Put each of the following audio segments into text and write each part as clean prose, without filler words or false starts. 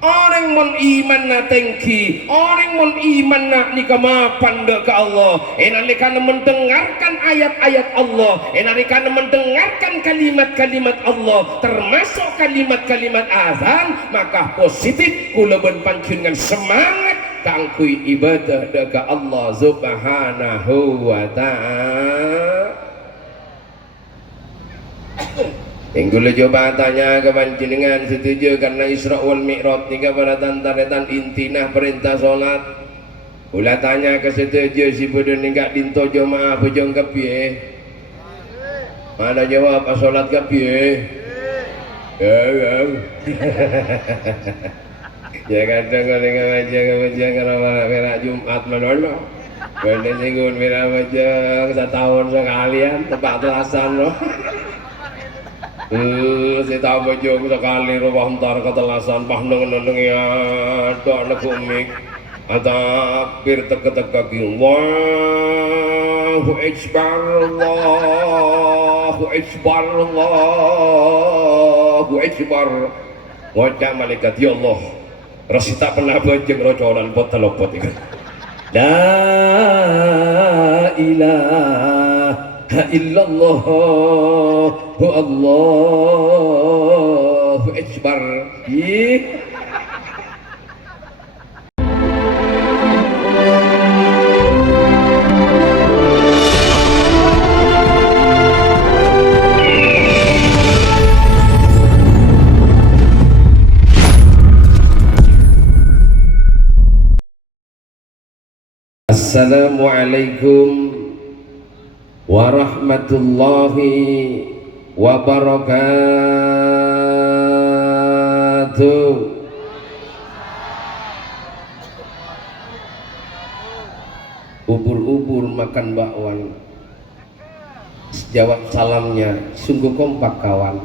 Orang mon iman na tengki, orang mon iman na nikamapan ke Allah. Enalikan mendengarkan ayat-ayat Allah, enalikan mendengarkan kalimat-kalimat Allah, termasuk kalimat-kalimat azan, maka positif kula ben pancungan semangat kangkui ibadah ke Allah Subhanahu wa ta'ala. Yang gula coba tanya ke panjenengan setuju karena Isra wal Mi'raj nika pada tantaretan intinah perintah solat. Gula tanya ke setuju si bodoh ningkat dinto jamaah bojong ke piye? Mana jawab pas solat ke piye? Ya. Ya kadang kalau ngaji kalau merah Jumat menolong. Benda singgung merah bojong setahun sekalian tepat telasan loh. Si tahu baju sekali rumah antar ketelasan pah neng ya doa negumik atau bir teka-teka Allahu Akbar Allahu Akbar Allahu Akbar wajah malaikat ya Allah rasita pernah bajeng rocolan pot telopot itu la ilaha illallah Allahu Akbar. Assalamualaikum warahmatullahi wabarakatuh. Ubur-ubur makan bakwan, jawab salamnya sungguh kompak kawan.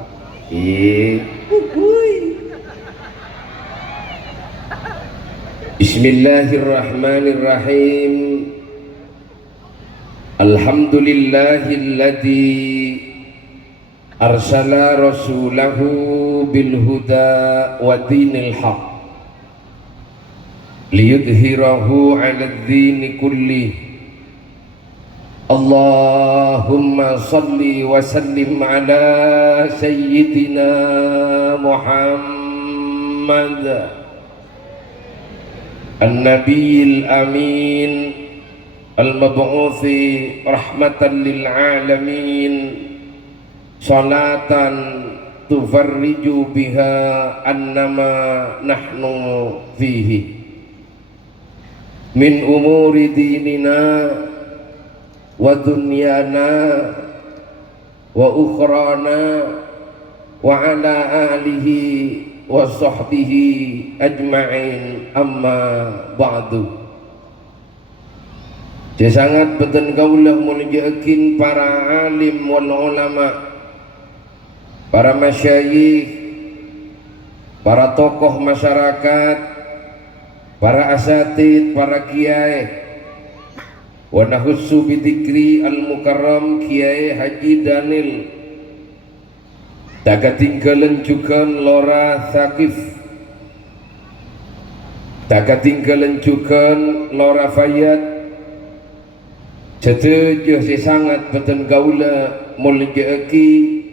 Bismillahirrahmanirrahim. Alhamdulillahilladzi arsala rasulahu bil huda wa dinil haq liyudhhirahu 'ala ad-din kulli. Allahumma salli wa sallim ala sayyidina Muhammad an-nabiyil amin al-mab'uthi rahmatan lil alamin salatan tufarriju biha annama nahnu fihi min umuri dinina wa dunyana wa ukhrana wa ala alihi wa sahbihi ajma'in amma ba'du. Sangat beten kaulah menunjukkan para alim wal ulama, para masyayikh, para tokoh masyarakat, para asatid, para kiai. Wa nahussu bidikri al-mukarram Kiai Haji Danil. Daga tinggalan juga Lora Thaqif. Daga tinggalan juga Lora Fayad. Setuju si sangat beten gaula muljaaki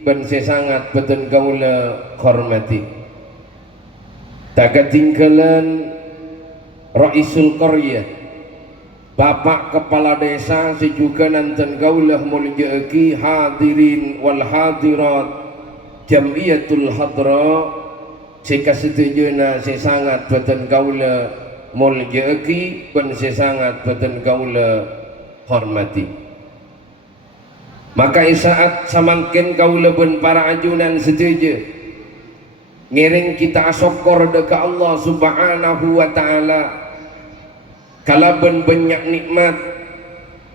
dan si sangat beten gaula hormati. Tak ketinggalan Raisul Qaryah, Bapak Kepala Desa si juga nanten gaula muljaaki hadirin wal hadirat Jamiyatul Hadra. Si kasetujuna si sangat beten gaula muljaaki dan si sangat beten gaula hormati. Maka isaat samangkin kaula ben para ajunan setuju ngiring kita syukur dekat Allah Subhanahu wa ta'ala kalaben banyak nikmat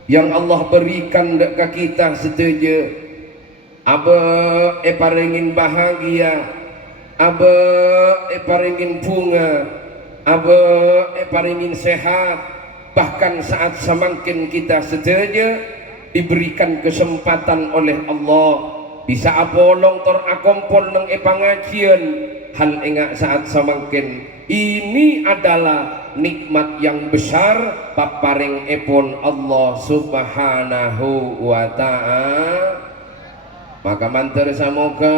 yang Allah berikan dekat kita setuju aba paringin bahagia, aba paringin bunga, aba paringin sehat. Bahkan saat semakin kita setuju diberikan kesempatan oleh Allah bisa apolong tor akompol nang pengajian hal ingat saat samangkin ini adalah nikmat yang besar paparing epon Allah Subhanahu wa ta'ala. Maka mantar samoga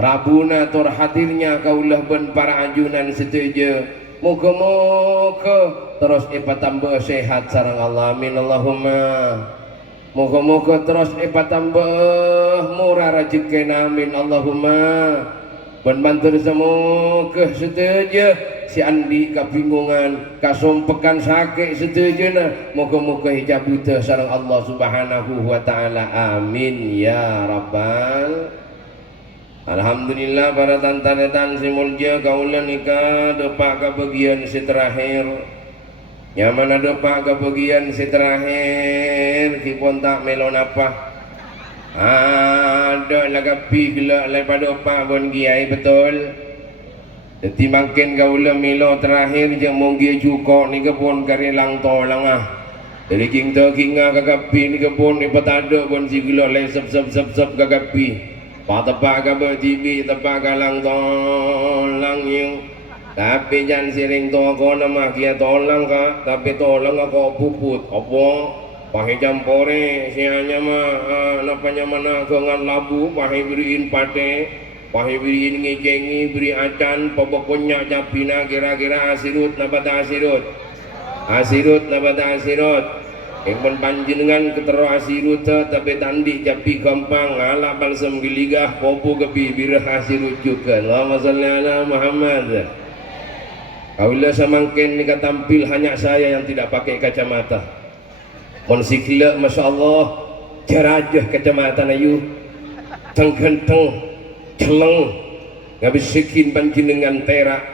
Rabuna tur hadirnya kaulah ben para ajunan setuju. Moga-moga terus tambah sehat sareng Allah, amin Allahumma. Moga-moga terus tambah murah rezeki, amin Allahumma. Ben bantu semoga setuju si Andi kabingungan kasompekan sakit setuju na. Moga-moga hijab buta sareng Allah Subhanahu wa ta'ala, amin ya rabbal. Alhamdulillah para tantan-tantan si mulja kaulah nikah depak ke bagian si terakhir. Nyaman ada pak ke bagian si terakhir kipon tak melon apa. Ada lagapi gelak daripada pak bon giai betul. Jadi makin kaulah melo terakhir je monggi cukok ni kepon karilang tolang ah. Dari kinta kinga kagapi ni kepon ni petada bon si gelak lai sep kagapi. Tepak ke bertibi, tepak ke lang tolang yung. Tapi jangan sering toko nama kia tolang ka. Tapi tolang ka puput. Apa? Pakai campore. Sianya mah napanya mana kengan labu. Pakai beriin pate. Pakai beriin ngecengi. Beri acan. Pokoknya capina kira-kira asirut. Nabata asirut. Asirut nabata asirut. Yang panjenengan ketero asirut tapi tandi capi gampang ala balsam giligah popo kepi birah asirut juga. Allahumma shalli ala Muhammad. Kaulah samangken nika tampil hanya saya yang tidak pakai kacamata. Mon sikila masya Allah jarajah kacamata nayu teng-genteng celeng ngabisikin panjenengan terak.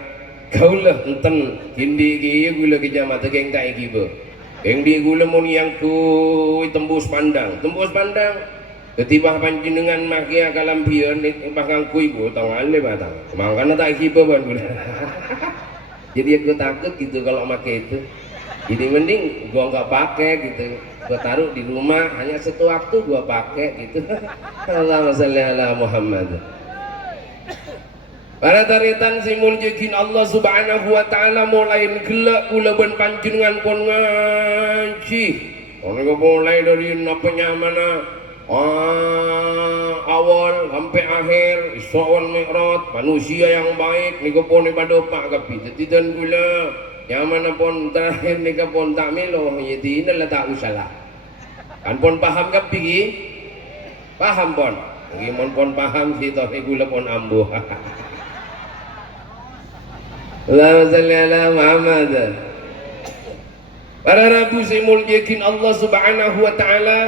Kaulah enten kindi kieu gula kacamata geng tak ikiba. Yang di gula mun yang ku tembus pandang ketiba panjenengan makia kalampian bakang ku ibu tangan le batang mangkana tak kiba ban gula. Jadi aku takut gitu kalau pakai itu. Jadi mending gua nggak pakai gitu, gua taruh di rumah hanya satu waktu gua pakai gitu. Allahumma shalli ala Muhammad. Para taritan simul jekin Allah Subhanahu wa ta'ala mulai gelak kula ben panjenengan pun ngaji. Ono mulai dari napanya mana awal sampai akhir Isra wal Mi'raj, manusia yang baik niku pun ibadah pak kapi. Tetidan kula yang mana pun terakhir nika pun tak melo yati la tak usalah. Kan pun paham kapi? Paham pun. Nggih pun paham si toh kula pun ambuh. Allahumma shalli ala Muhammad. Para rabu simul yakin Allah Subhanahu wa ta'ala.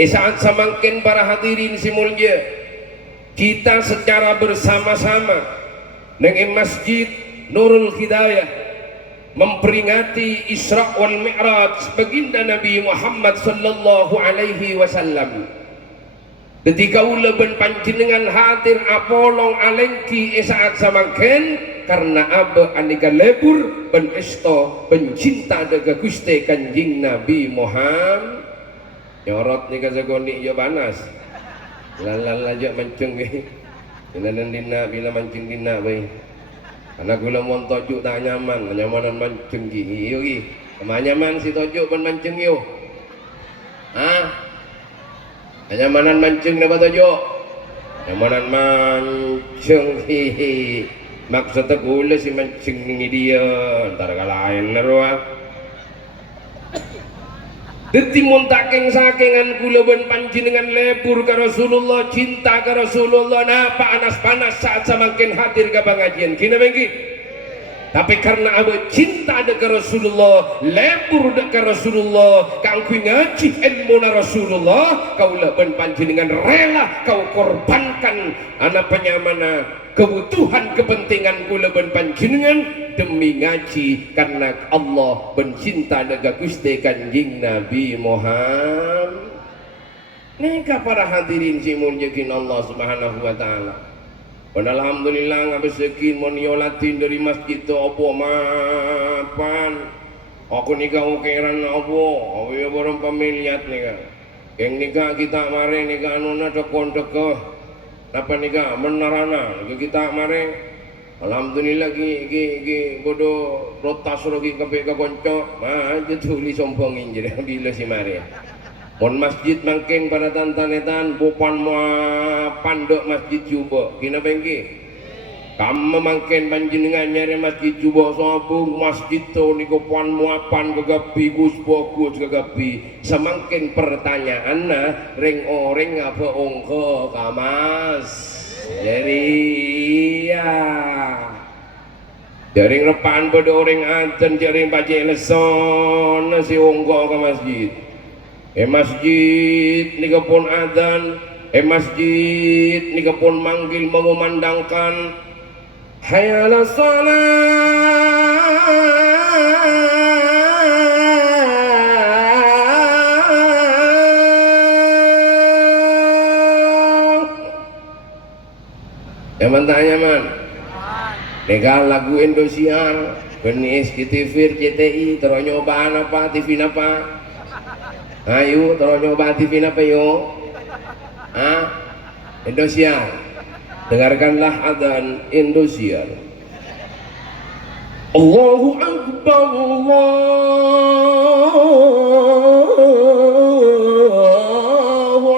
Saat samangkin para hadirin simulnya kita secara bersama-sama dengan Masjid Nurul Hidayah memperingati Isra wal Mi'raj baginda Nabi Muhammad sallallahu alaihi wasallam. Ketika ulah ben panjenengan hadir apolong alengki saat samangken karena abah anika lebur ben esto pencinta daga Gusti Kanjeng Nabi Muhammad. Nyorot nika sagoni ya panas. Lalal aja mancung ge. Dinanan dina bila mancung dina bae. Karena gula mon tojuk tak nyaman, nyamanan mancung gi. Iyo gi. Kemanyaman si tojuk ben mancung yo. Hah? Kenyamanan mancing dapat tojo. Kenyamanan mancing hihi. Maksudnya gula si mancing ini dia. Ntar kalahin narwa. Deti muntaking sakingan gula ben panjenengan lebur ke Rasulullah, cinta ke Rasulullah. Napa anas panas saat semakin hadir ke pengajian. Kina bengki. Tapi karena abah cinta dekat Rasulullah, lebur dekat Rasulullah, kau ngaji ilmu Rasulullah, kau ben panjenengan rela kau korbankan anak penyamana kebutuhan kepentingan kula ben panjenengan demi ngaji karena Allah pencinta dekat Gusti Kanjeng Nabi Muhammad. Nika para hadirin simulyakin Allah Subhanahu wa ta'ala. Dan alhamdulillah ngabis sekin moniolatin dari masjid tu opo mapan. Aku nikah ukiran opo, ya barang pemiliat nikah. Yang nikah kita mari nikah anuna tekon tekeh. Napa nika menarana kita mare alhamdulillah ki bodo rotas rogi kape ka konco mah tuli sombongin jadi bila si mare mon masjid mangkeng pada tantanetan bupan mua pandok masjid juba kina bengki kamu mangken panjenengan nyari masjid juba sabung masjid to niko puan muapan kegapi gus fokus kegapi semangken pertanyaan na ring orang apa ongko kamas jadi ya jaring repan pada orang anten jaring pajak leson si ongko ke masjid masjid niko pun adzan masjid niko pun manggil mengumandangkan hayya 'alas shalah yang tanya man negal lagu Indosiar benis TV CTI terus nyobaan apa TV apa ayo terus nyoba TV apa yo Indosiar dengarkanlah adzan Indosiar. Allahu Akbar Allahu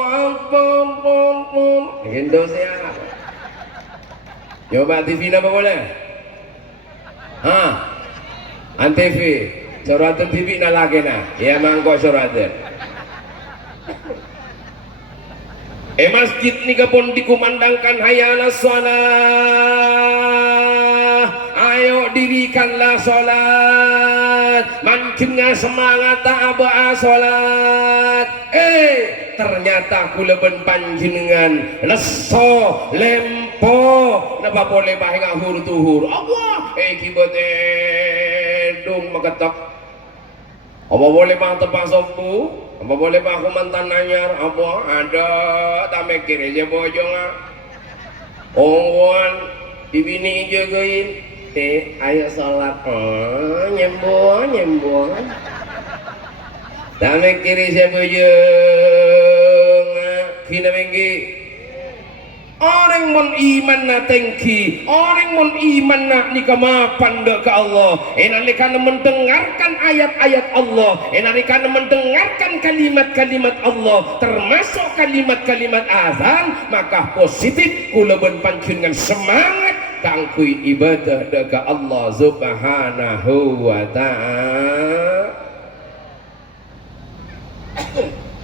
Akbar Indosiar. Coba TV apa boleh? Antv suratan TV na lagi na ya mangko suratan masjid ni pun dikumandangkan hayya 'alas shalah ayo dirikanlah salat mancingnya semangat tak abah salat ternyata kuleben panjenengan leso lempo napa boleh bae ngahur tuhur Allah kibat dong maketak apa boleh bang tepang sopu apa boleh bang aku mantan nanyar apa ada tak mikir aja bojong ongwan ibini jagain ayo sholat nyembuh tak mikir aja bojong kina mengki orang mon iman na tengki orang mon iman na nikama pandek ke Allah enalikan mendengarkan ayat-ayat Allah enalikan mendengarkan kalimat-kalimat Allah termasuk kalimat-kalimat azan maka positif kuleben panjenengan semangat kangkui ibadah deka Allah subhanahu wa ta'ala.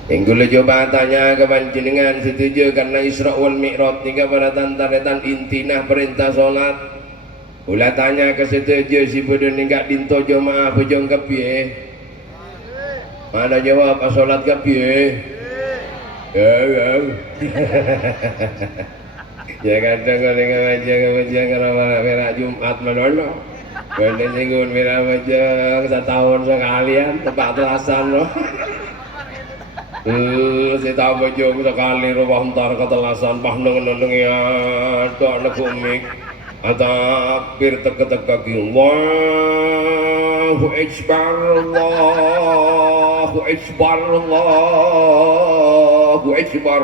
Enggule coba tanya ke panjenengan setuju karena Isra wal Mi'raj tiga pada tantaretan intinah perintah salat. Ulah tanya ke setuju si bodoh ninggak dinto jemaah bojong kepiye. Mana jawab salat kepiye? Ya. Ya kadang dengan aja karena merah Jumat menolong. Benda singgung merah bojong setahun sekalian tepat telasan loh. Si tahu bojong sekali rumah ntar ketelasan pah neng ya doa nekumik atapir teka-teka Allahu Akbar Allahu Akbar Allahu Akbar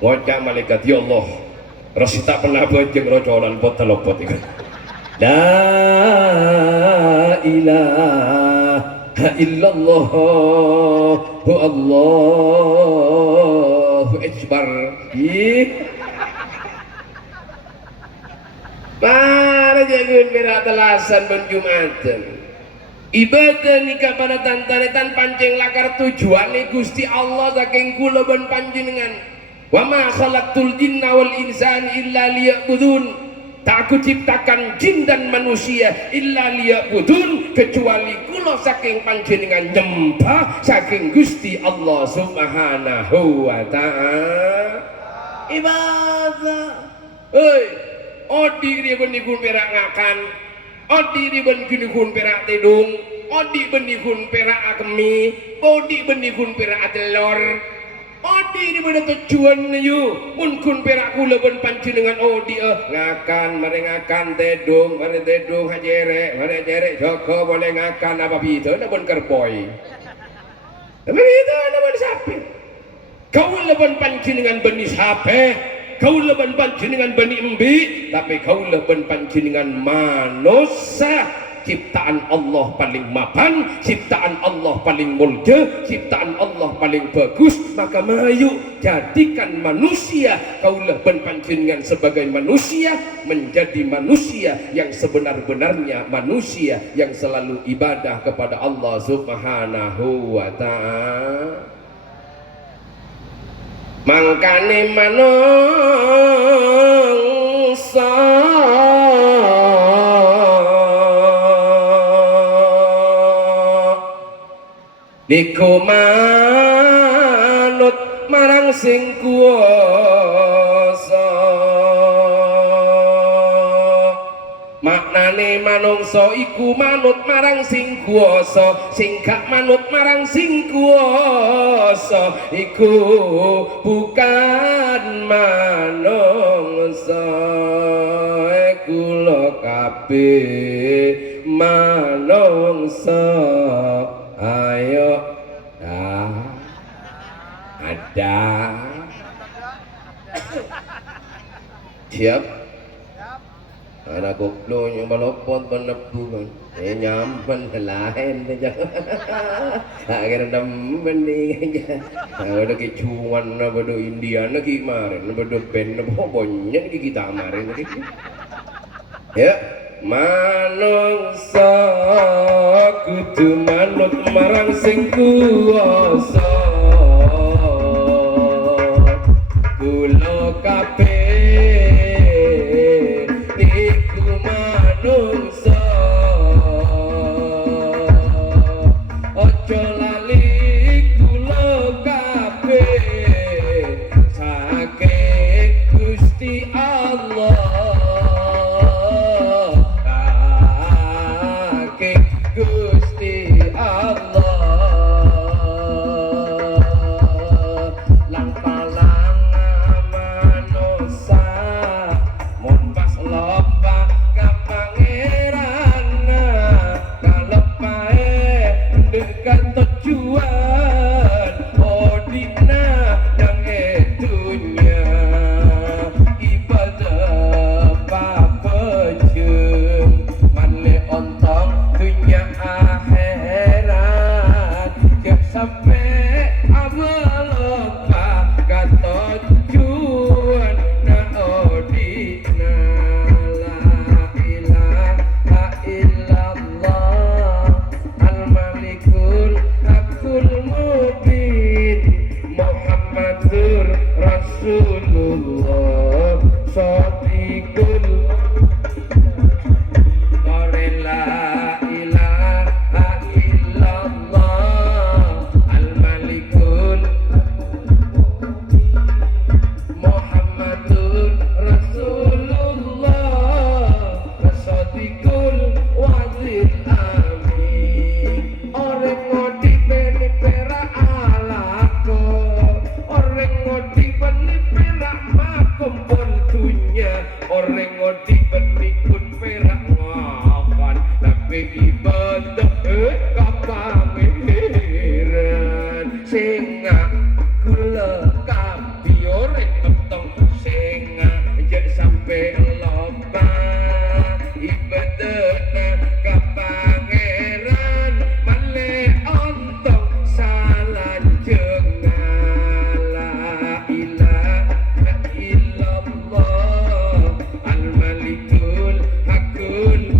wajah malaikat ya Allah rasa tak pernah bojong rocolan pot telopot itu la ilaha illallah Allahu Akbar. Para jagun merah telasan ben Jumatan. Ibadah nikah pada tantaretan pancing lakar tujuane Gusti Allah saking kula ben panjenengan. Wa ma khalaqtul jinna wal insana illa liya'budun. Tak aku ciptakan jin dan manusia illa liya'budun kecuali kula saking panjenengan nyembah saking Gusti Allah subhanahu wa ta'ala ibadah. Odi riben nikun perak ngakan odi riben nikun perak tedung odi benikun perak akemi odi benikun perak telur odi di mana tujuan yu mun kun perak kula ben panjenengan odi ngakan mari ngakan tedung hajere mari jere joko boleh ngakan apa bito na ben kerboy apa bito na ben sapi kau leben panjenengan benis sape kaulah ban panjenengan bani embi, tapi kaulah ban panjenengan manusia ciptaan Allah paling mapan, ciptaan Allah paling mulia, ciptaan Allah paling bagus. Maka mayu jadikan manusia kaulah ban panjenengan sebagai manusia, menjadi manusia yang sebenar-benarnya, manusia yang selalu ibadah kepada Allah Subhanahu wa ta'ala. Mangkane manungsa niku manut marang sing kuwasa. Maknane manungsa iku manut marang sing kuwasa, sing gak manut marang sing kuwasa iku bukan manungsa. Kula kabeh manungsa, ayo ada siap anak koplo yang melopot penepukan nyampen lain aja akhirnya nampen aja ada kecuan pada India lagi kemarin pada band banyak kita kemarin ya. Manungsa kudu manut marang sing kuwasa, kula kabeh niku manungsa, aja lali kula kabeh saking Gusti Allah. Gusti Allah lang palang manusa mun pas loba ka pangeran kalepae dekat tujuan odina yang dunya ibadah papejeng manle ontong dunia akhirat gak sampai amalapa kata tujuan na odina. La ilaha illallah al-malikul hakul mubin Muhammadur Rasulullah shadiqul orang ngodi penikun perak ngapan tapi ibadah kapangeran singa kula kapi orang petong singa aja sampai loba ibadah kapangeran male ontong salah jengal. La ilaha illallah al-malikul hakul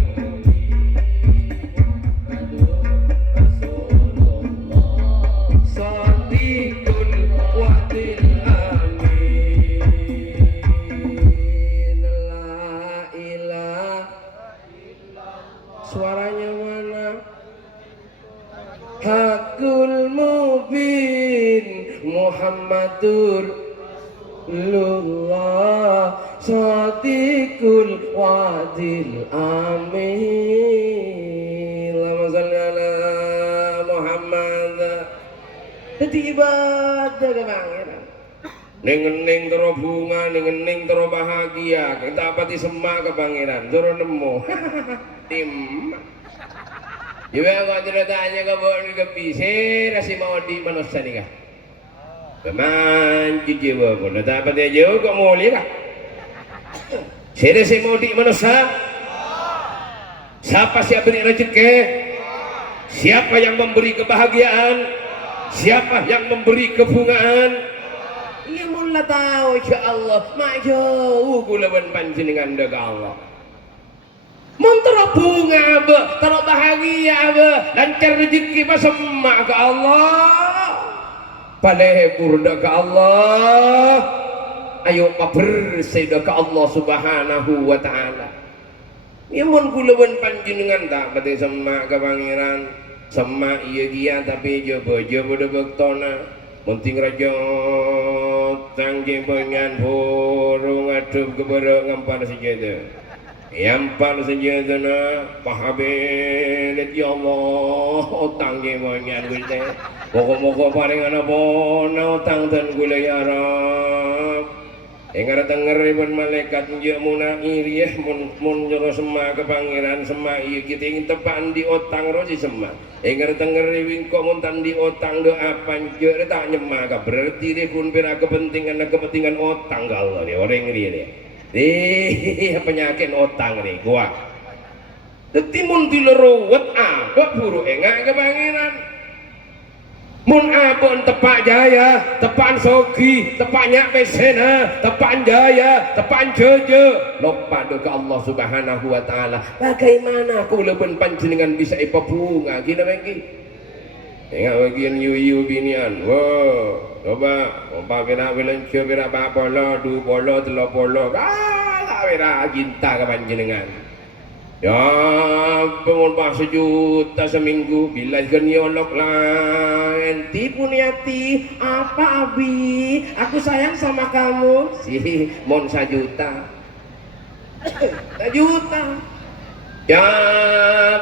sadiqul wa'dil amin. La ilaha suaranya mana? Hakul mubin Muhammadur Rasulullah shadiqul wa'dil amin. Allahumma shalli ala Muhammad. Jadi ibadah ke pangeran ning tero bunga ning tero bahagia kita pati semak ke pangeran tero nemu tim. Juga kok ceritanya ke bawah ke pisir si mau di manusia nikah. Beman jiwa pun, tapi dia jauh kok mulia kah? Sini si mudik manusia. Siapa siap beri rezeki? Siapa yang memberi kebahagiaan? Siapa yang memberi kebungaan? Ya mulai tahu insya Allah. Mak jauh kulawan panjenengan daga Allah. Mentera bunga be, tero bahagia be, lancar rezeki pasemak ke Allah. Palehur ke Allah. Ayo bersih ke Allah Subhanahu wa taala. Ya mun kulawan panjenengan tak pati semak ke pangeran. Semak iya dia tapi jobo-jobo de bektona. Munting raja tangjing pengan burung adup keberok ngampar sejadah. Yampar sejadana pahabelet ya Allah utang je banyak gue pokok-pokok paling ana bona utang dan gue ya Rab enggar denger ibun malaikat je muna irieh mun jero sema ke pangeran sema ieu kita ingin tepan di utang roji sema enggar denger wingko mun tan di utang doa panjeur tak nyema ka berarti dia kun pira kepentingan utang ka Allah dia orang iri dia penyakit otang nih gua detimun dileruwet apa buru engak ke pangeran mun abon tepak jaya tepan sogi tepaknya pesena tepan jaya tepan jojo lupa ke Allah Subhanahu wa taala bagaimana kulaban panjenengan bisa ipabunga gina bagi engak bagian yu binian wow coba umpah pira belenco pira bak polo du polo telo polo kalah pira cinta ke panjenengan ya pengun pak sejuta seminggu bila geniolok lain tipu niati apa abi aku sayang sama kamu sih mon sajuta sajuta ya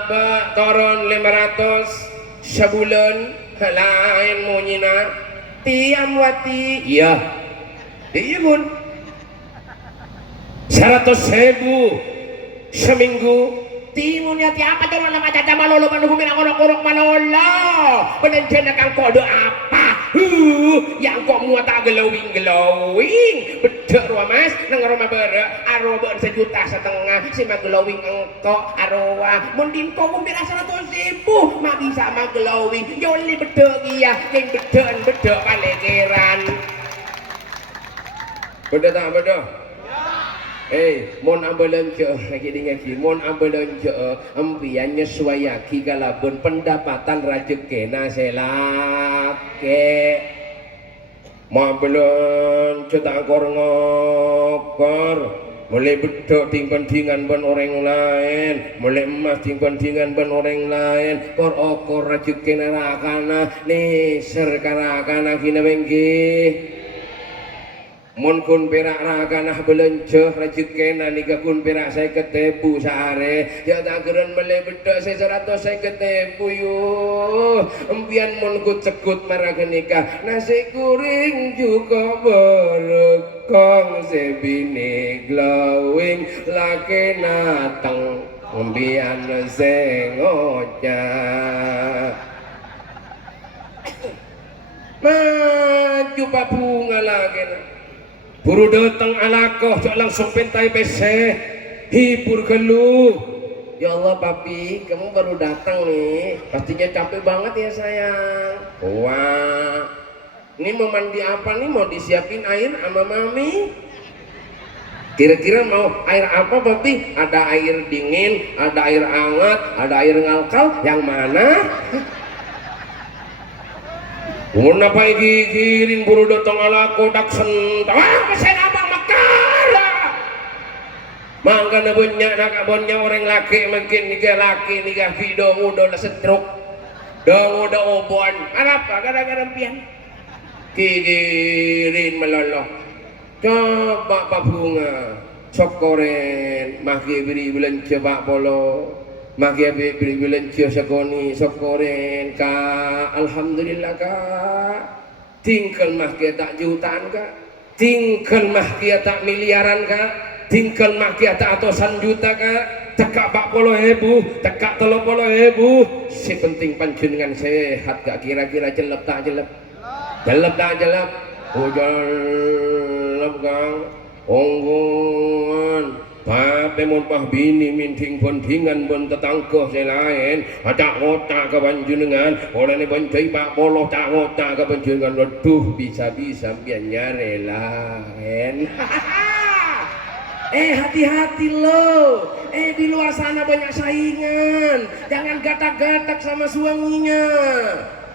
pak toron 500 sebulan lain mau nyina tiam wati iya iya pun 100.000 seminggu timun yati apa tuh mana macam malolo manuhumin ang orok-orok malolo penenjana kang kode apa yang kok muat tak glowing bedek ruah mas nang rumah berek arwah sejuta setengah si mag glowing engkau arwah mending kau kumpira 100.000 mak bisa mag glowing yoli bedek iya yang bedek palegeran bedek tak bedek mon ambelanja lagi dingaki mon ambelanja ampian nyesuaiaki kalabun pendapatan rajekena selake mau ambelanja tak ngokor mulai bedok ting-pendingan ban orang lain mulai emas ting-pendingan ban orang lain kor-okor rajekena rakana neser karakana kina bengki mun kun perak rakanah belencoh rezekena nika kun perak saya ketepu sehari ya tak keren meleh bedok saya 100 saya ketepu yuh empian mun ku cekut marah nikah nasi kuring juga berekong sebini glowing laki nateng empian sengocah maju bunga lagi buru datang alakoh cok langsung pentai peseh hibur geluh ya Allah papi kamu baru datang nih pastinya capek banget ya sayang wah ini mau mandi apa nih mau disiapin air sama mami kira-kira mau air apa papi ada air dingin ada air hangat ada air ngalkal yang mana Muna pa igigirin buru datang ala kodak sentawang masih abang makara mangga na banyak nakabonnya orang laki mungkin nikah laki nikah video udah setruk dong udah obon apa gara-gara pian gigirin meloloh coba pak bunga sokoren maki beri bulan coba polo maki beri bulan sekoni sokoren ka alhamdulillah ka tinggal maki tak jutaan ka tinggal maki tak miliaran ka tinggal maki tak atusan juta ka tekak 40.000 tekak 30.000 si penting panjenengan sehat gak kira-kira jelep tak jelep jelep kang onggongan Pape mon pah bini minting pentingan bon tetangkah selain ada otak ke panjenengan orang ni bencai pak poloh tak otak ke panjenengan leduh bisa-bisa biar nyare lain. Hati-hati lo. Di luar sana banyak saingan. Jangan gatak-gatak sama suaminya.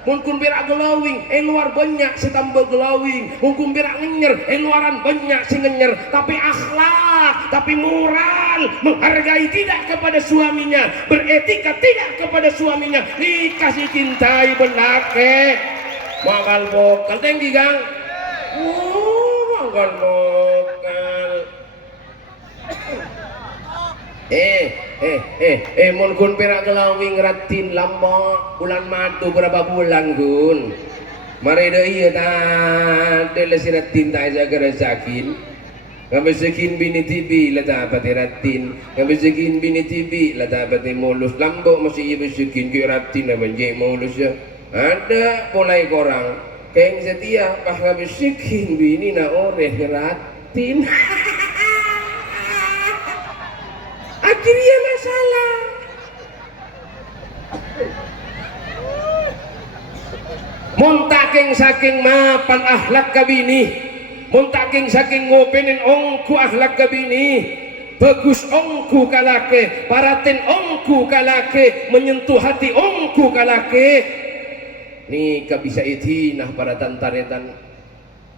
Mungkin berak glowing, luar banyak si tambah glowing. Mungkin berak ngenyer, luaran banyak si ngenyer. Tapi akhlak, tapi moral, menghargai tidak kepada suaminya, beretika tidak kepada suaminya, dikasih cintai benake. Magal bokal tinggi gang. Magal bokal. Mun kun perak gelawing ratin lama bulan madu berapa bulan kun mari dah iya tak ada si ratin tak jaga rezakin ngambil sekin bini tibi lah tak dapat ratin ngambil sekin bini tibi lah tak dapat mulus lambok masih iya bersekin ke ratin lah banjik mulus ya ada mulai korang keng setia pas ngambil sekin bini nak oreh ratin akhirnya masalah. Muntaking saking mapan akhlak kabini, muntaking saking ngopenin ongku akhlak kabini, bagus ongku kalake, paratin ongku kalake, menyentuh hati ongku kalake. Ni kabisa itinah para tantaretan.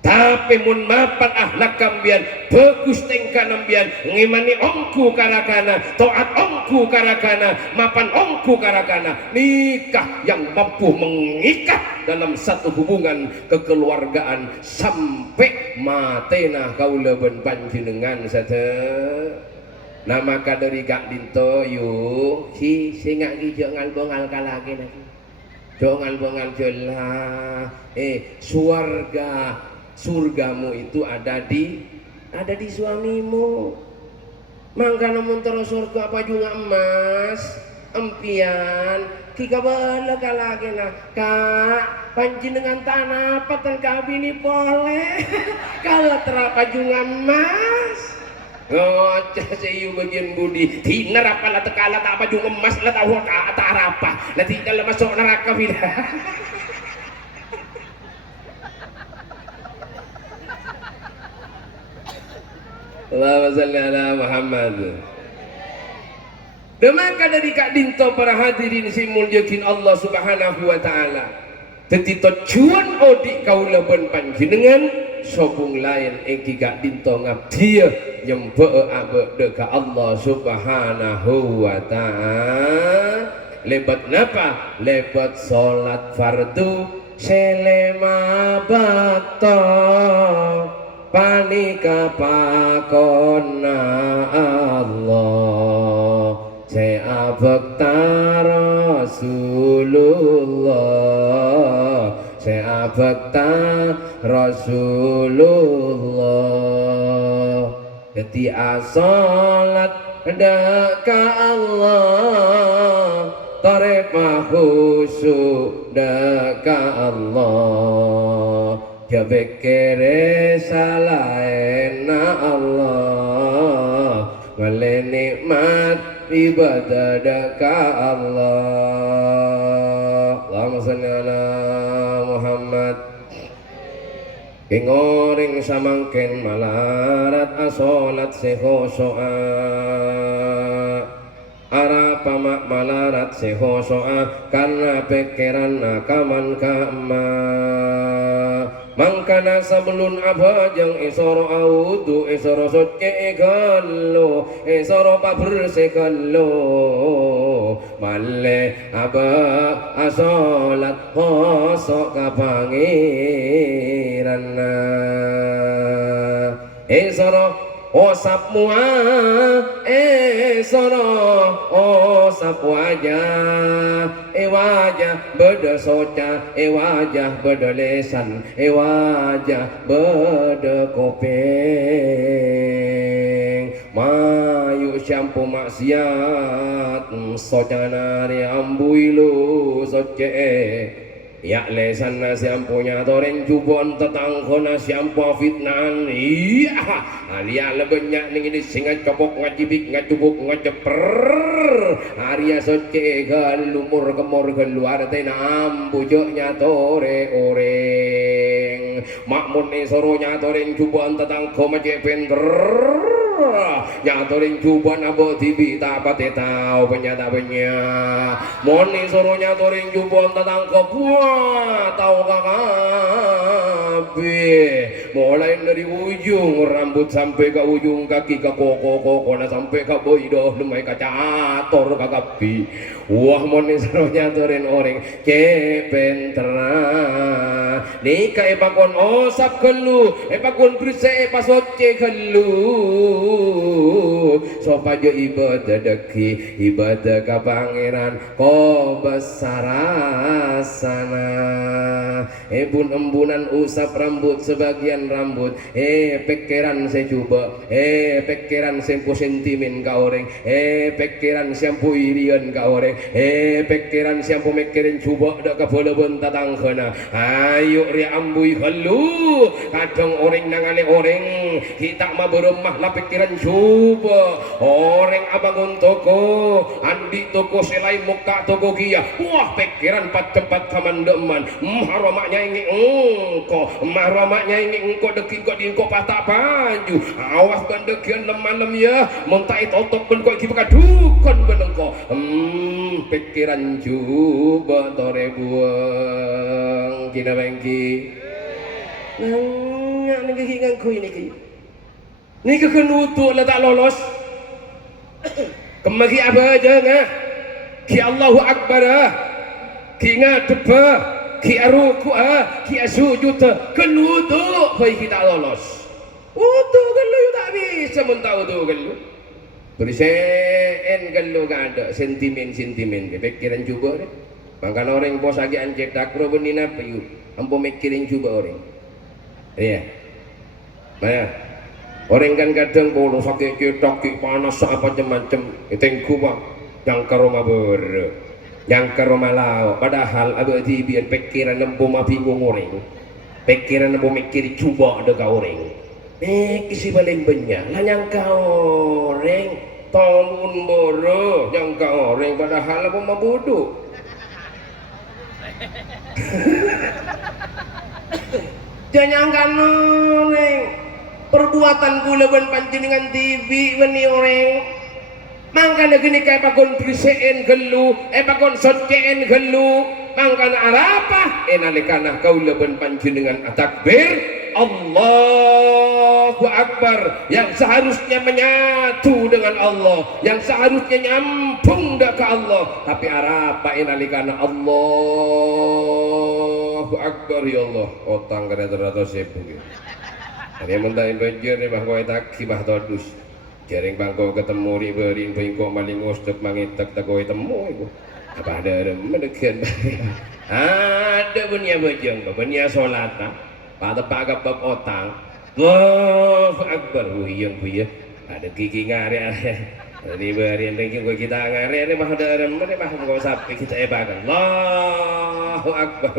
Tapi mun mapan akhlak kambian bagus tingkah nambian ngimani ongku karakana taat ongku karakana mapan ongku karakana nikah yang mampu mengikat dalam satu hubungan kekeluargaan sampai matena kaula ben panjenengan sate nama kadari Kak Dinto yu si singak ki jangan bongal kalake lagi jangan bongal jelah surgamu itu ada di suamimu. Mangka namun terus surga apa juga emas empian kika bala kalage na kak panjenengan tanah patan kabini boleh kalau terapa juga emas ngoceh sayu bagian budi tina apa lah tekala tak apa juga emas lah tahu tak apa lah tidak lah masuk neraka bila. Allahumma salli ala Muhammad. Demaka dari Kak Dinto para hadirin si mulyakin Allah subhanahu wa ta'ala. Jadi tujuan odik kaula ben panjenengan sobung lain engki Kak Dinto ngabdiya nyembee abde ka Allah subhanahu wa ta'ala. Lebat napa? Lebat salat fardu selema bakta panika pakona Allah seabekta Rasulullah seabekta Rasulullah jadi asalat deka Allah tarifah khusyuk deka Allah ya bekere salaina Allah wale nikmat ibadah deka Allah. Allahumma sholli ala Muhammad. Kingoring samangken malarat asolat sehosoa ara pamak malarat sehosoa karena pikiran nakaman kama mangkana sebelum abajang isoro audu isoro soce gallo isoro pabrse gallo malle aba asolat hosok kapangiran isoro osap mua esoro osap wajah wajah beda soca wajah beda lesan wajah beda kopeng mayu syampu maksiat soca nari ambuilu soce ya lesan na siampunya toreng jubon tetangkona siampu fitnan iya alia lebenyak ning ini singa copok ngajibik ngajubuk ngajeper Arya soce galumur kemur keluar tenam bujuknya tore oreng makmun soronya toreng jubon tetangko maje penter nyatoring juban abo tibi tapat tau penyata penya moni soro nyatoring juban tatang kebuah tau kakabe mulai dari ujung rambut sampai ke ujung kaki ke koko sampai ke boidoh lumai kacator kakabi wah moni soro nyatoring orang kepentera nikah epakon osap kelu epakon bersih epasoce kelu sopajo ibadah deki ibadah ka pangeran ko besarasana embun-embunan usap rambut sebagian rambut pikiran saya coba pikiran sempu sentimen ka orang pikiran sempu irian ka orang pikiran sempu mikirin coba dak ka bolebon tatangkana ayo ri ambui helu kadang orang nangane orang kita mah berumah lah pikiran coba orang abangun toko andi toko selai muka toko kia wah pikiran pat-pat kamandeman mahramaknya ingin engko mahramaknya ingin engko deki kok di engko patah baju awas bandekian lemah-lem ya montai totok pun kok kita dukun benengko pikiran coba tore buang kina bangki nanya nih ngangku ini ki ni kekenutu lah tak lolos kemari apa aja ngah ki Allahu Akbar ki ngadep ki aruku ki sujud kenutu koi kita lolos utuh kalau tak bisa mentau tu kalau berisen kalau gak ada sentimen pikiran juga deh makanya orang bos lagi anjek takro benina payu ampo mikirin juga orang iya mana orang kan kadang bolong sakit cetak panas apa macam-macam itengku bang yang ke rumah ber yang ke rumah lau padahal abadi biar pikiran lembu mah bingung orang pikiran lembu mikir coba ada kau orang kisi paling banyak lah yang kau orang tahun boro yang kau orang padahal lembu mah bodoh jangan kan orang perbuatan kula ban panjenengan TV weni orang mangkana gini kaya pakon berisein gelu pakon sotceen gelu mangkana arapa nalikana kaula ban panjenengan takbir Allahu Akbar yang seharusnya menyatu dengan Allah yang seharusnya nyambung dah ke Allah tapi arapa nalikana Allahu Akbar ya Allah otang kada teratus sebu ini mentain banjir nih bahwa tak kibah todus jaring bangko ketemu riberin bengkok maling ngostek mangitek tak kowe temu iku apa ada mendekian ada bunya bajang bunya salat pada pagap bab otang Allahu Akbar huyang buya ada gigi ngare riberin thank you kita ngare ini mah ada mana mah kau sapi kita ebakan Allahu Akbar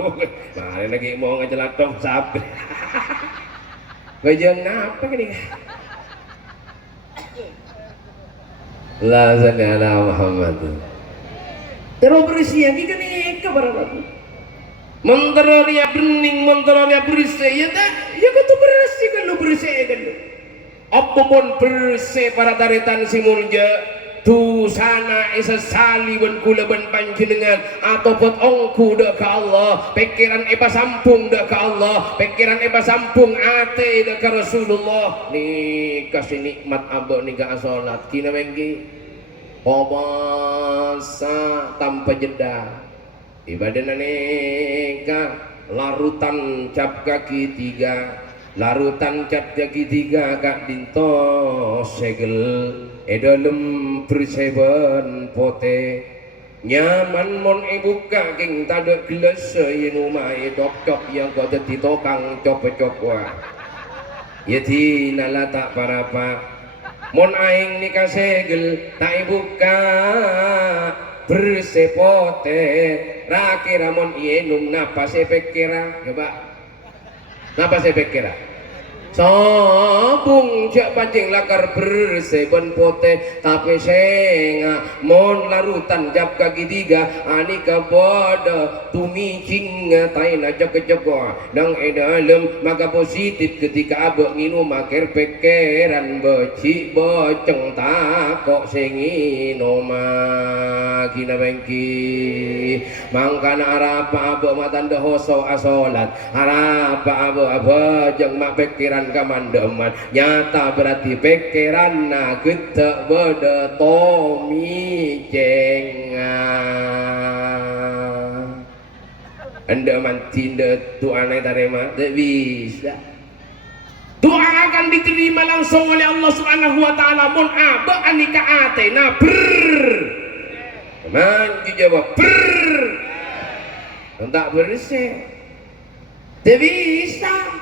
mari lagi mau ngejelat dong sapi bajang apa ini la salli ala Muhammad terus bersih lagi kan ini kabar apa menteroria bening menteroria bersih ya tak ya kau tuh bersih kan lu bersih kan lu apapun bersih para taritan simulja tu sana isa saliban kula ban panjenengan ataupun ongku dak ke Allah pikiran eba sampung dak ke Allah pikiran eba sampung ate dak ke Rasulullah ni kasih nikmat abah ni ga salat kina mengki puasa tanpa jeda ibadah neka larutan cap kaki 3 larutan cap kaki 3 kak dinto segel edalem berseben pote nyaman mon buka king tada gelas yen umai cop-cop yang kau dadi tokang cop-cop wah ya dinala tak parapa mon aing nikah segel tak buka bersepotet rakira mon ienum napa sepekira coba napa sepekira sabung jak pancing lakar berseben pote tapi senga mon larutan jab kaki tiga anika boda tumi cinga taina jok-jok nang edalem maka positif ketika abek nginum makir pekeran becik boceng takok senginoma kina bengki mangkana arapa abek matanda hoso asolat arapa abek jeng mak pekiran kamandeman nyata berarti pikiran na gede beda tomi cengang anda mantinda tuanai tarema tak bisa doa akan diterima langsung oleh Allah Subhanahu wa taala mun aba anika atena man dijawab tak bersih tak bisa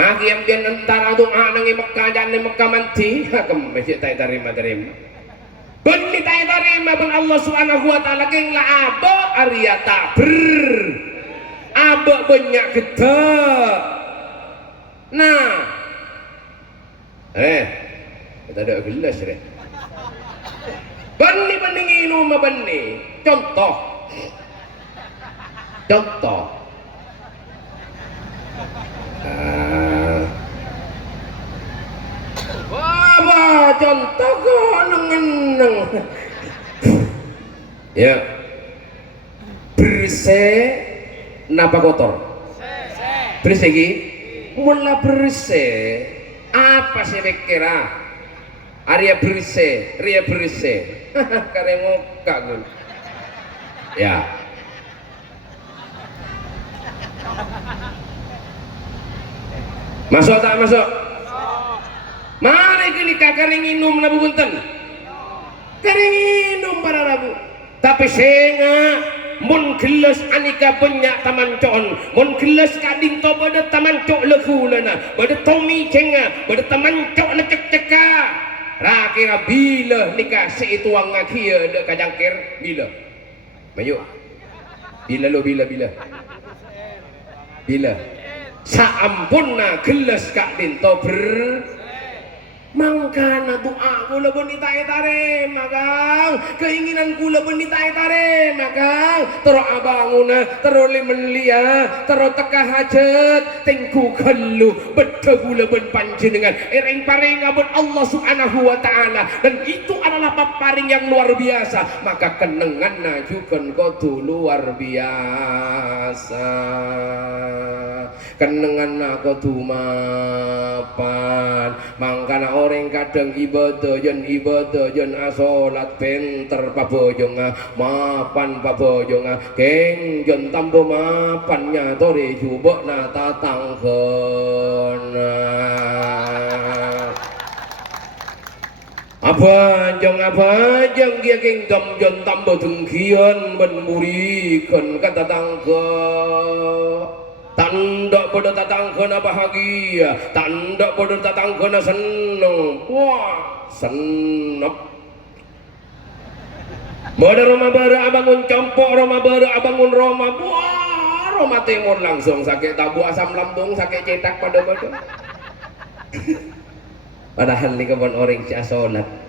maki yang dia antara doa nangi Mekah dan Mekah manti hakam masih tak terima beni tak terima ben Allah Subhanahu wa taala keng la aba arya tak aba banyak kita nah kita ada gelas deh beni minum beni contoh contoh kok neng ya bersih napa kotor bersih lagi mula bersih apa sih kira Arya bersih karena muka gue ya masuk tak masuk mari kini kakaring inum nabu bunten karing inum para rabu tapi senga mun gelas anika banyak taman con mun gelas kading to bada taman cok lekulana bada tomi cenga bada taman cok lecek ceka rakira bila nikah seituang ngakia dek kajangkir bila mayu bila saampuna gelas kading to mangkana doa kula pun ditai-tare magang keinginan kula pun ditai-tare magang tero abanguna tero limenlia tero teka hajat tengku kallu bedhe kula pun panjenengan ereng paring abun Allah Subhanahu wa taala dan itu adalah paparing yang luar biasa maka kenengan najukan kudu luar biasa kenengan kudu mapan mangkana orang kadang ibadah yen asolat benter pabojong mapan pabojong keng yen tambo mapan nyatore jubok na tatangken abajang dia keng dam yen tambo dengkian ben muriken kata tangke tanda pada tatangkena bahagia tanda pada tatangkena seneng wah senep pada Roma bara abangun campok Roma bara abangun Roma wah Roma timur langsung sakit tabu asam lambung sakit cetak pada padahal ni kawan orang cia solat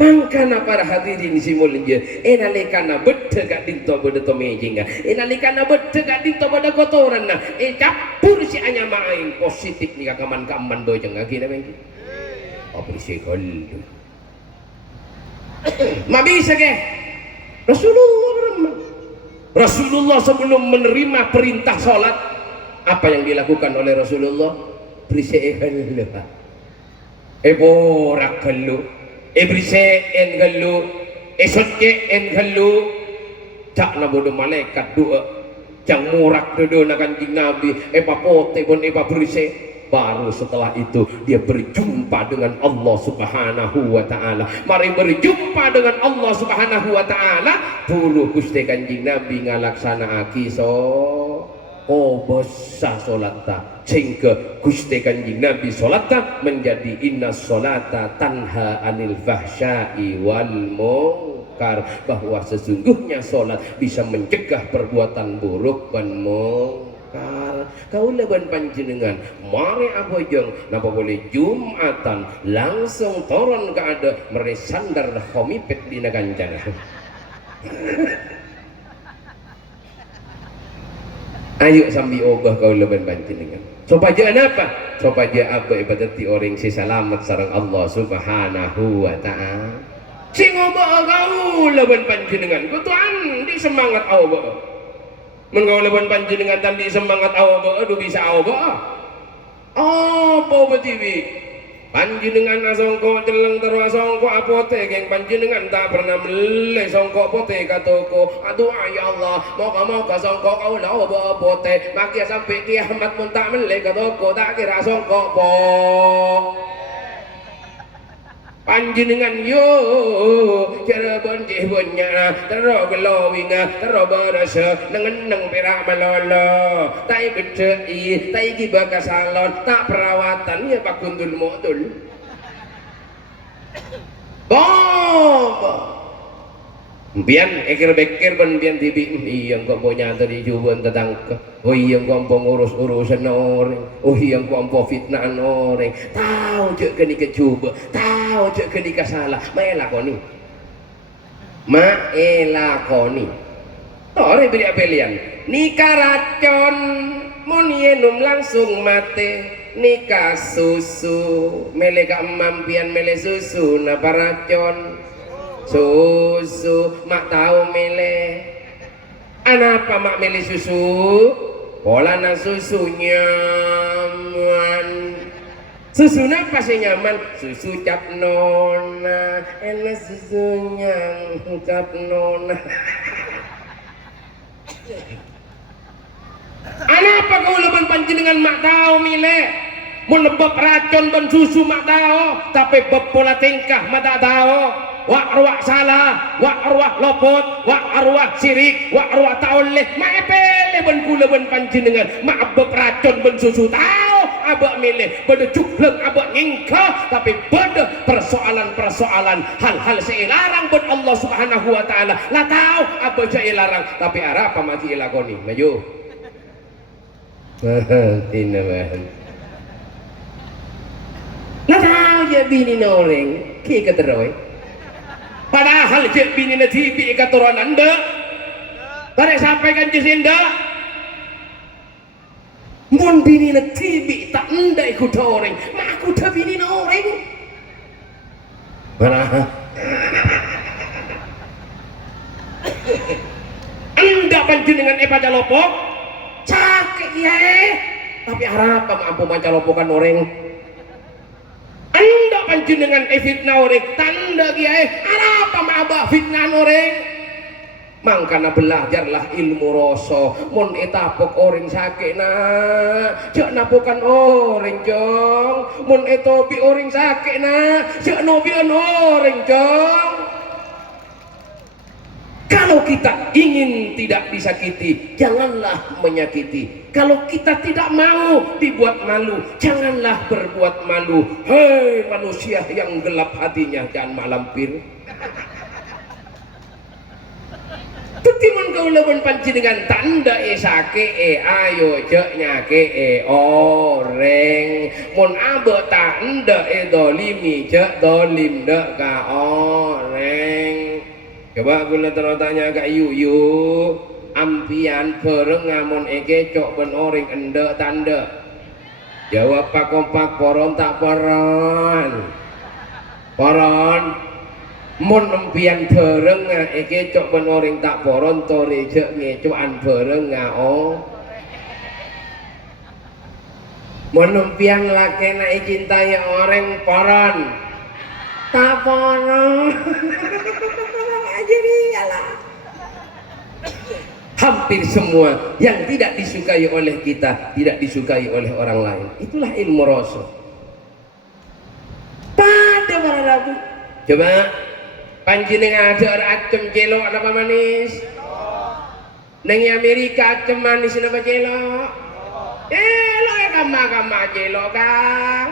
mangkana para hadirin simulnya enalikana bedhe gak dinto beda to mejinga enalikana bedhe gak dinto beda kotoran na campur si anya main positif ni kaman bojeng lagi na bengki apa sih kalau mabisa ke Rasulullah sebelum menerima perintah salat apa yang dilakukan oleh Rasulullah berisik kalau borak kalau Ebrise en galu esotke en galu cak na bodo malaikat dua jang murak dodo na kanjing Nabi papote pun berise baru setelah itu dia berjumpa dengan Allah Subhanahu wa taala mari berjumpa dengan Allah Subhanahu wa taala puluh Gusti kanjing Nabi ngalaksanaaki bosa solata sehingga Gusti kanjing Nabi solata menjadi inna solata tanha anil fahsyai wal munkar mungkar, bahwa sesungguhnya solat bisa mencegah perbuatan buruk dan mungkar. Kaulah ban panjenengan mari abojong napa boleh Jumatan langsung turun ke ada mere sandar homipet dina ganjar. Ayo sambil obah kau leban panjenengan. Coba aja apa? Coba aja apa ibadati orang si selamat sareng Allah Subhanahu wa taala. Sing obah kau leban panjenengan. Kutuan di semangat obah. Men kau leban panjenengan dan di semangat obah aduh bisa obah. Apa betiwi? Panjenengan songkok celeng terus songkok apotek yang panjenengan tak pernah beli songkok apotek ke toko. Aduh ya Allah, moga-moga songkok kau lah apotek makia sampai kiamat pun tak beli ke toko, tak kira songkok po. Panjenengan yo cara bonjeh bonya terus gelowinga terus berasa neng perak melolo tai bedei tai gibaka salon tak perawatan ya pak kundul modul bob bian ekir bekir ben bian tibi iya kok punya tadi jubuan tentang oh iya kok ngurus-urusan orang oh iya kok fitnah orang tahu cek keni kecoba tahu cek keni salah maelakoni ore beri pilihan nikah racun mun yenum langsung mate nikah susu mele kamampian mele susu napa racun susu mak tahu milih anapa mak milih susu pola na susu nyaman susu napa sih nyaman susu cap nona enak susunya cap nona anapa kau leban panjenengan mak tahu milih melebab racun dan susu mak tahu tapi bab pola tingkah mak tak tahu wak arwah salah, wak arwah lopot, wak arwah sirik, wak arwah tauleh, mak epele ben kula ben panjenengan, mak abek racun ben susu tahu, abek milih, beda cuplek abek ngingkah, tapi beda persoalan-persoalan hal-hal seilarang ben Allah Subhanahu wa taala. Lah tahu abek seilarang, tapi arah apa mati ilakoni, maju. Tina bahan. Lah tahu je bini noreng, ki keteroy. Padahal cek bini na tibi ikaturan anda tarik sampaikan jesinda mun bini na tibi tak anda ikut orang mak aku dah bini na orang mana anda panjenengan pada lopok sakit ya tapi harap mampu mancalopokan orang anda panjenengan fitnah orang tanda kiai apa mabah fitnah orang mangkana belajarlah ilmu rasa mun etapok orang sakit nah cek napokan orang jong mun etopi orang sakit nah cek nobian orang jong. Kalau kita ingin tidak disakiti, janganlah menyakiti. Kalau kita tidak mau dibuat malu, janganlah berbuat malu. Hei manusia yang gelap hatinya, jangan malampir. Tetimun kau leban panjenengan tanda sake ayo cek nyake orang. Mun abe tanda dolimi cek dolim dek ka orang. Coba gula terus tanya ke yu ampian bareng ngamun cok ben orang ende tanda jawab pak kompak poron tak poron mun ampian bareng cok ben orang tak poron tori cek ngecuan bareng ngao mun ampian laki na cintai orang poron tak poron jadi ialah hampir semua yang tidak disukai oleh kita tidak disukai oleh orang lain. Itulah ilmu rasa. Pada para rabu coba panjenengan ada acem celok apa manis neng Amerika acem manis apa celok lo ya kama celok kang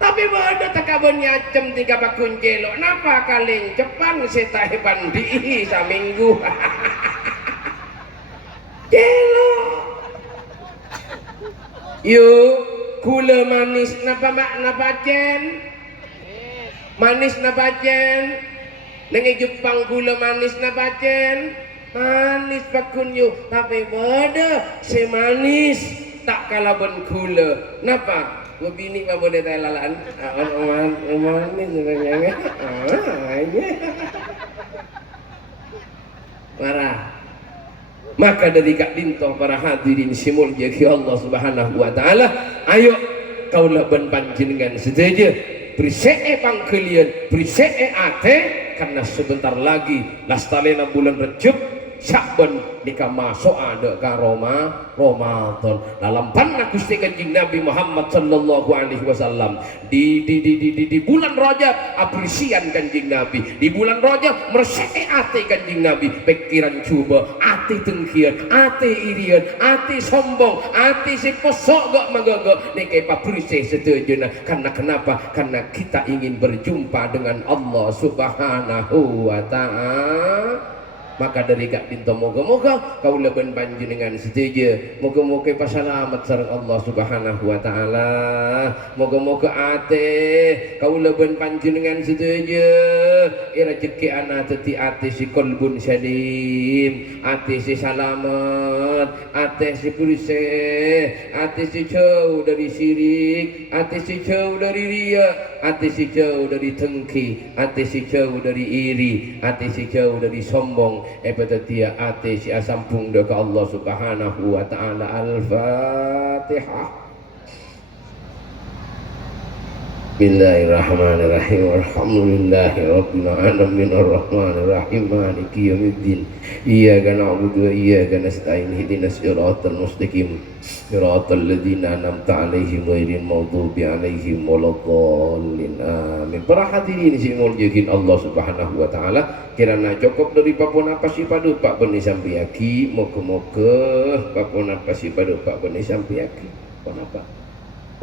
Tapi bodoh tak kabun nyacem tiga bakun jelok. Napa kaleng Jepang setai bandi saminggu. Jelok. Yuk, gula manis napa makna bacen? Manis na bacen? Nengi Jepang gula manis na bacen? Manis bakun yu. Tapi bodoh se manis tak kalah ben gula. Napa? Gua bini mah boleh tay lalaan. Manis sebenarnya. Marah. Maka dari kak dintoh para hadirin simul jaki Allah subhanahu wa ta'ala, ayo kaulah ben panjenengan sedaja berisee pangkelian berisee ate, karena sebentar lagi lastalena bulan Rejab Sya'ban nikah masuk ada ka Ramadan. Dalam panna Gusti Kanjeng Nabi Muhammad sallallahu alaihi wasallam di bulan Rajab apresian Kanjeng Nabi. Di bulan Rajab merseke ate Kanjeng Nabi, pikiran coba ate tengkian, ate irian, ate sombong, ate si posok gak magagak niki paprisi setujuna. Karena kenapa? Karena kita ingin berjumpa dengan Allah subhanahu wa ta'ala. Maka dari kak pintu moga-moga kau leben panjenengan setuju, moga-moga pasalamat sareng Allah subhanahu wa ta'ala. Moga-moga ate kau leben panjenengan setuju ira rezeki anak teti ate si kolbun salim, ate si salamat, ate si bersih, ate si jauh dari syirik, ate si jauh dari riya, ate si jauh dari tengki, ate si jauh dari iri, ate si jauh dari sombong. Dia ate si asampung doa Allah subhanahu wa ta'ala. Al-Fatihah. Bismillahirrahmanirrahim. Alhamdulillahi rabbil alamin arrahmanir rahim maliki yaumiddin. Iyyaka na'budu wa iyyaka nasta'in ihdinas siratal mustaqim siratal ladzina an'amta 'alaihim ghairil maghdubi 'alaihim waladdallin. Amin. Para hadirin simul yakin Allah subhanahu wa ta'ala, kirana cukup dari papun apa si padu Pak Beni sampiaki, moga-moga papun apa si padu Pak Beni sampiaki. Kenapa?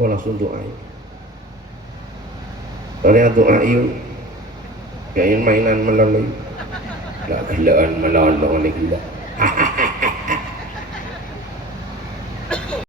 Oh langsung doa. Soalnya doa itu kayaknya mainan melalui gak gelaan melalui gila.